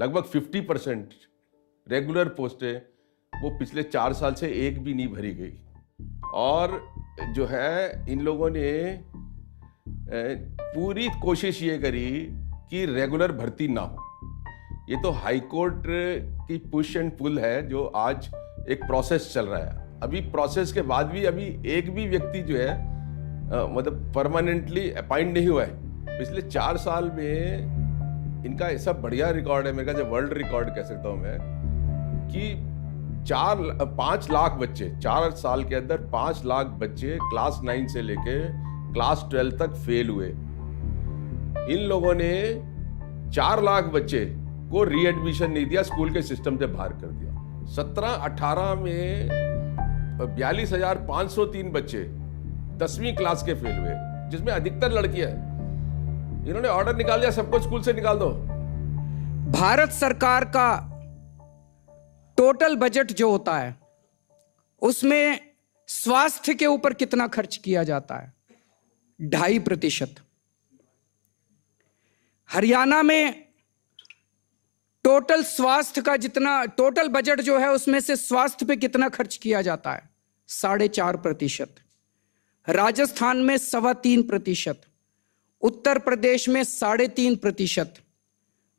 लगभग 50% रेगुलर पोस्टें वो पिछले 4 साल से एक भी नहीं भरी गई। और जो है इन लोगों ने पूरी कोशिश ये करी कि रेगुलर भर्ती ना हो। ये तो हाई कोर्ट की पुश एंड पुल है जो आज एक प्रोसेस चल रहा है। अभी प्रोसेस के बाद भी अभी एक भी व्यक्ति जो है मतलब परमानेंटली अपॉइंट नहीं हुआ है। पिछले 4 साल में इनका ऐसा बढ़िया रिकॉर्ड है, मेरे ख्याल से वर्ल्ड रिकॉर्ड कह सकता हूं मैं, कि 5 लाख बच्चे 4 साल के अंदर 5 लाख बच्चे क्लास 9 से लेके क्लास 12 तक फेल हुए। इन लोगों ने 4 लाख बच्चे को रीएडमिशन नहीं दिया, स्कूल के सिस्टम से बाहर कर दिया। 17-18 में 42,503 बच्चे 10वीं क्लास के फेल हुए, जिसमें अधिकतर लड़कियां हैं। इन्होंने ऑर्डर निकाल दिया सबको स्कूल से निकाल दो। भारत सरकार का टोटल बजट जो होता है उसमें स्वास्थ्य के ऊपर कितना खर्च किया जाता है? 2.5%। हरियाणा में टोटल स्वास्थ्य का जितना टोटल बजट जो है उसमें से स्वास्थ्य पे कितना खर्च किया जाता है? 4.5%। राजस्थान में 3.25%, उत्तर प्रदेश में 3.5%,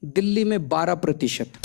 दिल्ली में 12%।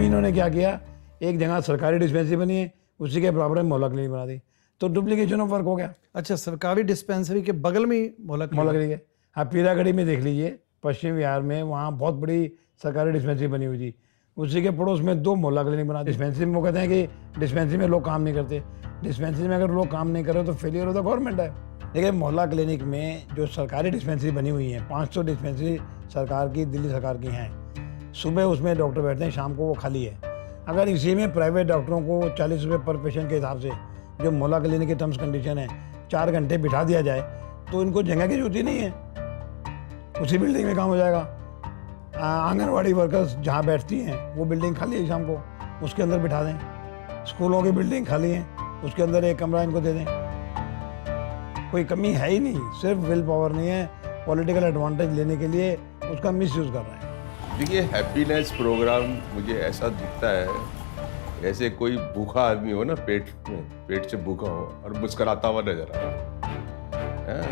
इन्होंने क्या किया, एक जगह सरकारी डिस्पेंसरी बनी है, उसी के बराबर में मोहल्ला क्लिनिक बना दी, तो डुप्लीकेशन ऑफ वर्क हो गया। अच्छा, सरकारी डिस्पेंसरी के बगल में ही मोहल्ला क्लिनिक है। हाँ, पीरागढ़ी में देख लीजिए, पश्चिम बिहार में, वहाँ बहुत बड़ी सरकारी डिस्पेंसरी बनी हुई थी, उसी के पड़ोस में 2 मोहल्ला क्लिनिक बना दी। डिस्पेंसरी में वो कहते हैं कि डिस्पेंसरी में लोग काम नहीं करते। डिस्पेंसरी में अगर लोग काम नहीं कर रहे तो फेलियर ऑफ द गवर्नमेंट है। देखिए, मोहल्ला क्लिनिक में जो सरकारी डिस्पेंसरी बनी हुई है, 500 डिस्पेंसरी सरकार की, दिल्ली सरकार की हैं। सुबह उसमें डॉक्टर बैठते हैं, शाम को वो खाली है। अगर इसी में प्राइवेट डॉक्टरों को 40 रुपये पर पेशेंट के हिसाब से, जो मोहल्ला क्लिनिक के टर्म्स कंडीशन है, 4 घंटे बिठा दिया जाए तो इनको जगह की जरूरत ही नहीं है, उसी बिल्डिंग में काम हो जाएगा। आंगनवाड़ी वर्कर्स जहाँ बैठती हैं वो बिल्डिंग खाली है, शाम को उसके अंदर बिठा दें। स्कूलों की बिल्डिंग खाली है, उसके अंदर एक कमरा इनको दे दें। कोई कमी है ही नहीं, सिर्फ विल पावर नहीं है, पॉलिटिकल एडवांटेज लेने के लिए उसका मिसयूज़ कर रहे हैं। देखिए, हैप्पीनेस प्रोग्राम मुझे ऐसा दिखता है ऐसे कोई भूखा आदमी हो ना, पेट से भूखा हो और मुस्कुराता हुआ नजर आ रहा है,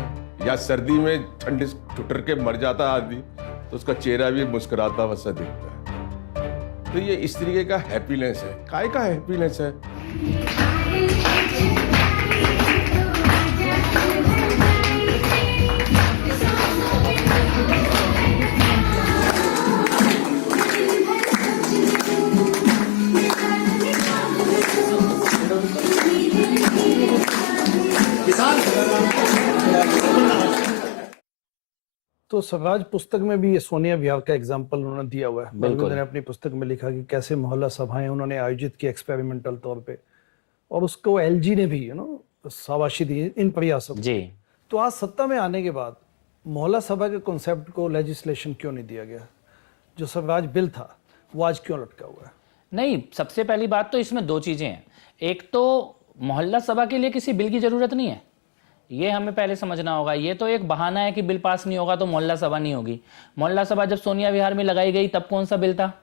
या सर्दी में ठंड ठुटर के मर जाता आदमी तो उसका चेहरा भी मुस्कुराता हुआ सा दिखता है। तो ये इस तरीके का हैप्पीनेस है। काय का हैप्पीनेस है? तो स्वराज पुस्तक में भी ये सोनिया विहार का एग्जाम्पल उन्होंने दिया हुआ है। बिल्कुल, ने अपनी पुस्तक में लिखा कि कैसे मोहल्ला सभाएं उन्होंने आयोजित की एक्सपेरिमेंटल तौर पे, और उसको एलजी ने भी शाबाशी दी इन प्रयासों जी। तो आज सत्ता में आने के बाद मोहल्ला सभा के कॉन्सेप्ट को लेजिस्लेशन क्यों नहीं दिया गया? जो स्वराज बिल था वो आज क्यों लटका हुआ है? नहीं, सबसे पहली बात तो इसमें 2 चीजें हैं। एक तो मोहल्ला सभा के लिए किसी बिल की जरूरत नहीं है, ये हमें पहले समझना होगा। ये तो एक बहाना है कि बिल पास नहीं होगा तो मोहल्ला सभा नहीं होगी। मोहल्ला सभा जब सोनिया विहार में लगाई गई तब कौन सा बिल था?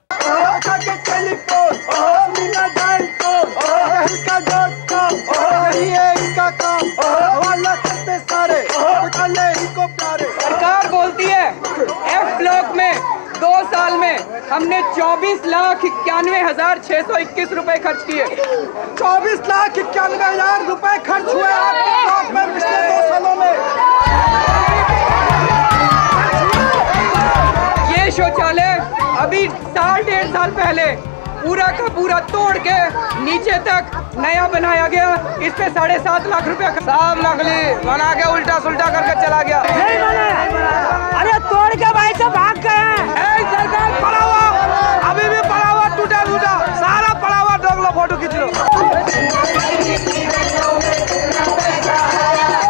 सरकार बोलती है एफ ब्लॉक में 2 साल में हमने 24,91,621 रुपए खर्च किए। 24,91,000 रुपए खर्च हुए आपके ब्लॉक में पिछले 2 सालों में। ये शौचालय अभी 1.5 साल पहले पूरा का पूरा तोड़ के नीचे तक नया बनाया गया। इस पे 7.5 लाख रुपया साहब नकली बना के उल्टा सुल्टा करके चला गया। नहीं बने, अरे तोड़ के भाई से भाग गए हैं। सरकार पड़ा हुआ, अभी भी पड़ा हुआ, टूटा सारा पड़ा हुआ, देख लो, फोटो खींच लो।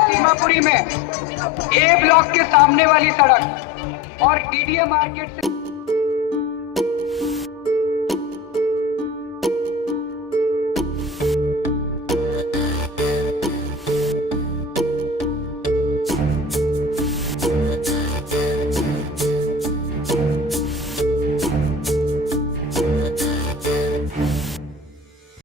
सीमापुरी में ए ब्लॉक के सामने सामने वाली सड़क और डीडीए मार्केट से